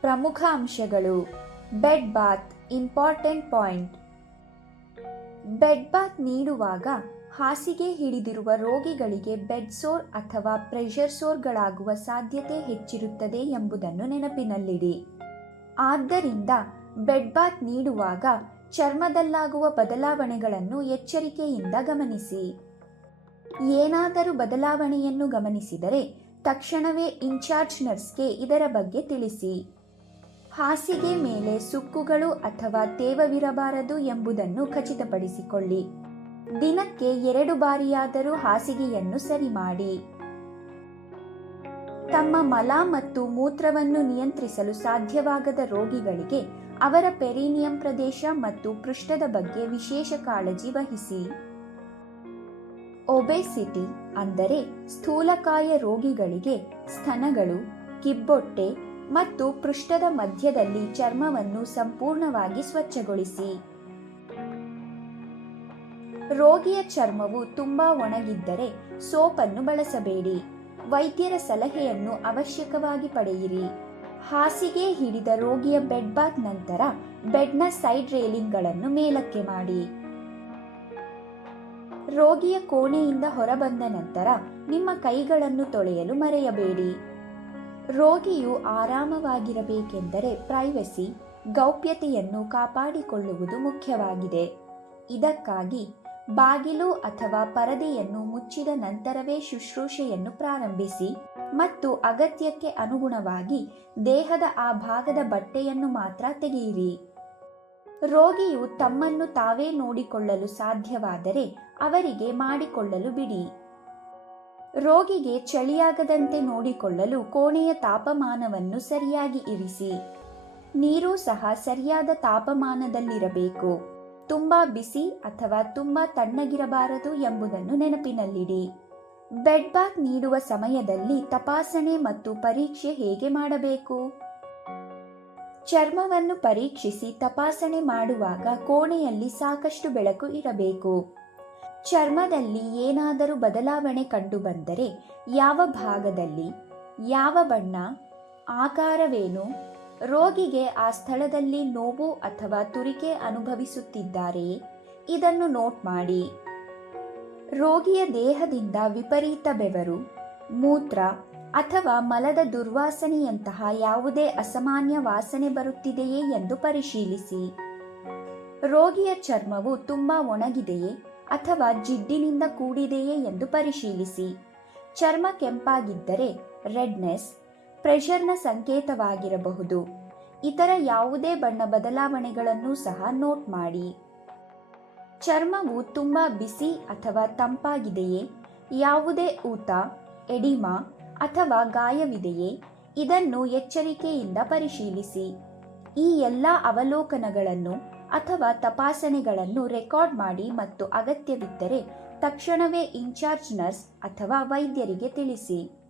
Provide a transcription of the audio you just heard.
ಪ್ರಮುಖ ಅಂಶಗಳು. Bed bath important point. Bed bath ನೀಡುವಾಗ ಹಾಸಿಗೆ ಹಿಡಿದಿರುವ ರೋಗಿಗಳಿಗೆ ಬೆಡ್ ಸೋರ್ ಅಥವಾ ಪ್ರೆಷರ್ ಸೋರ್ಗಳಾಗುವ ಸಾಧ್ಯತೆ ಹೆಚ್ಚಿರುತ್ತದೆ ಎಂಬುದನ್ನು ನೆನಪಿನಲ್ಲಿಡಿ. ಆದ್ದರಿಂದ ಬೆಡ್ ಬಾತ್ ನೀಡುವಾಗ ಚರ್ಮದಲ್ಲಾಗುವ ಬದಲಾವಣೆಗಳನ್ನು ಎಚ್ಚರಿಕೆಯಿಂದ ಗಮನಿಸಿ. ಏನಾದರೂ ಬದಲಾವಣೆಯನ್ನು ಗಮನಿಸಿದರೆ ತಕ್ಷಣವೇ ಇನ್ಚಾರ್ಜ್ ನರ್ಸ್ಗೆ ಇದರ ಬಗ್ಗೆ ತಿಳಿಸಿ. ಹಾಸಿಗೆ ಮೇಲೆ ಸುಕ್ಕುಗಳು ಅಥವಾ ತೇವವಿರಬಾರದು ಎಂಬುದನ್ನು ಖಚಿತಪಡಿಸಿಕೊಳ್ಳಿ. ದಿನಕ್ಕೆ ಎರಡು ಬಾರಿಯಾದರೂ ಹಾಸಿಗೆಯನ್ನು ಸರಿ ಮಾಡಿ. ತಮ್ಮ ಮಲ ಮತ್ತು ಮೂತ್ರವನ್ನು ನಿಯಂತ್ರಿಸಲು ಸಾಧ್ಯವಾಗದ ರೋಗಿಗಳಿಗೆ ಅವರ ಪೆರಿನಿಯಂ ಪ್ರದೇಶ ಮತ್ತು ಪೃಷ್ಠದ ಬಗ್ಗೆ ವಿಶೇಷ ಕಾಳಜಿ ವಹಿಸಿ. ಒಬೆಸಿಟಿ ಅಂದರೆ ಸ್ಥೂಲಕಾಯ ರೋಗಿಗಳಿಗೆ ಸ್ತನಗಳು, ಕಿಬ್ಬೊಟ್ಟೆ ಮತ್ತು ಪೃಷ್ಠದ ಮಧ್ಯದಲ್ಲಿ ಚರ್ಮವನ್ನು ಸಂಪೂರ್ಣವಾಗಿ ಸ್ವಚ್ಛಗೊಳಿಸಿ. ರೋಗಿಯ ಚರ್ಮವು ತುಂಬಾ ಒಣಗಿದ್ದರೆ ಸೋಪನ್ನು ಬಳಸಬೇಡಿ. ವೈದ್ಯರ ಸಲಹೆಯನ್ನು ಅವಶ್ಯಕವಾಗಿ ಪಡೆಯಿರಿ. ಹಾಸಿಗೆ ಹಿಡಿದ ರೋಗಿಯ ಬೆಡ್ ಬಾತ್ ನಂತರ ಬೆಡ್ನ ಸೈಡ್ ರೇಲಿಂಗ್ಗಳನ್ನು ಮೇಲಕ್ಕೆ ಮಾಡಿ. ರೋಗಿಯ ಕೋಣೆಯಿಂದ ಹೊರಬಂದ ನಂತರ ನಿಮ್ಮ ಕೈಗಳನ್ನು ತೊಳೆಯಲು ಮರೆಯಬೇಡಿ. ರೋಗಿಯು ಆರಾಮವಾಗಿರಬೇಕೆಂದರೆ ಪ್ರೈವಸಿ ಗೌಪ್ಯತೆಯನ್ನು ಕಾಪಾಡಿಕೊಳ್ಳುವುದು ಮುಖ್ಯವಾಗಿದೆ. ಇದಕ್ಕಾಗಿ ಬಾಗಿಲು ಅಥವಾ ಪರದೆಯನ್ನು ಮುಚ್ಚಿದ ನಂತರವೇ ಶುಶ್ರೂಷೆಯನ್ನು ಪ್ರಾರಂಭಿಸಿ ಮತ್ತು ಅಗತ್ಯಕ್ಕೆ ಅನುಗುಣವಾಗಿ ದೇಹದ ಆ ಭಾಗದ ಬಟ್ಟೆಯನ್ನು ಮಾತ್ರ ತೆಗೆಯಿರಿ. ರೋಗಿಯು ತಮ್ಮನ್ನು ತಾವೇ ನೋಡಿಕೊಳ್ಳಲು ಸಾಧ್ಯವಾದರೆ ಅವರಿಗೆ ಮಾಡಿಕೊಳ್ಳಲು ಬಿಡಿ. ರೋಗಿಗೆ ಚಳಿಯಾಗದಂತೆ ನೋಡಿಕೊಳ್ಳಲು ಕೋಣೆಯ ತಾಪಮಾನವನ್ನು ಸರಿಯಾಗಿ ಇರಿಸಿ. ನೀರು ಸಹ ಸರಿಯಾದ ತಾಪಮಾನದಲ್ಲಿರಬೇಕು. ತುಂಬಾ ಬಿಸಿ ಅಥವಾ ತುಂಬಾ ತಣ್ಣಗಿರಬಾರದು ಎಂಬುದನ್ನು ನೆನಪಿನಲ್ಲಿಡಿ. ಬೆಡ್ ಬಾತ್ ನೀಡುವ ಸಮಯದಲ್ಲಿ ತಪಾಸಣೆ ಮತ್ತು ಪರೀಕ್ಷೆ ಹೇಗೆ ಮಾಡಬೇಕು? ಚರ್ಮವನ್ನು ಪರೀಕ್ಷಿಸಿ ತಪಾಸಣೆ ಮಾಡುವಾಗ ಕೋಣೆಯಲ್ಲಿ ಸಾಕಷ್ಟು ಬೆಳಕು ಇರಬೇಕು. ಚರ್ಮದಲ್ಲಿ ಏನಾದರೂ ಬದಲಾವಣೆ ಕಂಡುಬಂದರೆ ಯಾವ ಭಾಗದಲ್ಲಿ? ಯಾವ ಬಣ್ಣ? ಆಕಾರವೇನು? ರೋಗಿಗೆ ಆ ಸ್ಥಳದಲ್ಲಿ ನೋವು ಅಥವಾ ತುರಿಕೆ ಅನುಭವಿಸುತ್ತಿದ್ದಾರೆಯೇ ಇದನ್ನು ನೋಟ್ ಮಾಡಿ. ರೋಗಿಯ ದೇಹದಿಂದ ವಿಪರೀತ ಬೆವರು, ಮೂತ್ರ ಅಥವಾ ಮಲದ ದುರ್ವಾಸನೆಯಂತಹ ಯಾವುದೇ ಅಸಾಮಾನ್ಯ ವಾಸನೆ ಬರುತ್ತಿದೆಯೇ ಎಂದು ಪರಿಶೀಲಿಸಿ. ರೋಗಿಯ ಚರ್ಮವು ತುಂಬಾ ಒಣಗಿದೆಯೇ ಅಥವಾ ಜಿಡ್ಡಿನಿಂದ ಕೂಡಿದೆಯೇ ಎಂದು ಪರಿಶೀಲಿಸಿ. ಚರ್ಮ ಕೆಂಪಾಗಿದ್ದರೆ ರೆಡ್ನೆಸ್, ಪ್ರೆಷರ್ನ ಸಂಕೇತವಾಗಿರಬಹುದು. ಇತರ ಯಾವುದೇ ಬಣ್ಣ ಬದಲಾವಣೆಗಳನ್ನು ಸಹ ನೋಟ್ ಮಾಡಿ. ಚರ್ಮವು ತುಂಬಾ ಬಿಸಿ ಅಥವಾ ತಂಪಾಗಿದೆಯೇ? ಯಾವುದೇ ಊತ, ಎಡಿಮಾ ಅಥವಾ ಗಾಯವಿದೆಯೇ? ಇದನ್ನು ಎಚ್ಚರಿಕೆಯಿಂದ ಪರಿಶೀಲಿಸಿ. ಈ ಎಲ್ಲ ಅವಲೋಕನಗಳನ್ನು ಅಥವಾ ತಪಾಸಣೆಗಳನ್ನು ರೆಕಾರ್ಡ್ ಮಾಡಿ ಮತ್ತು ಅಗತ್ಯವಿದ್ದರೆ ತಕ್ಷಣವೇ ಇನ್ಚಾರ್ಜ್ ನರ್ಸ್ ಅಥವಾ ವೈದ್ಯರಿಗೆ ತಿಳಿಸಿ.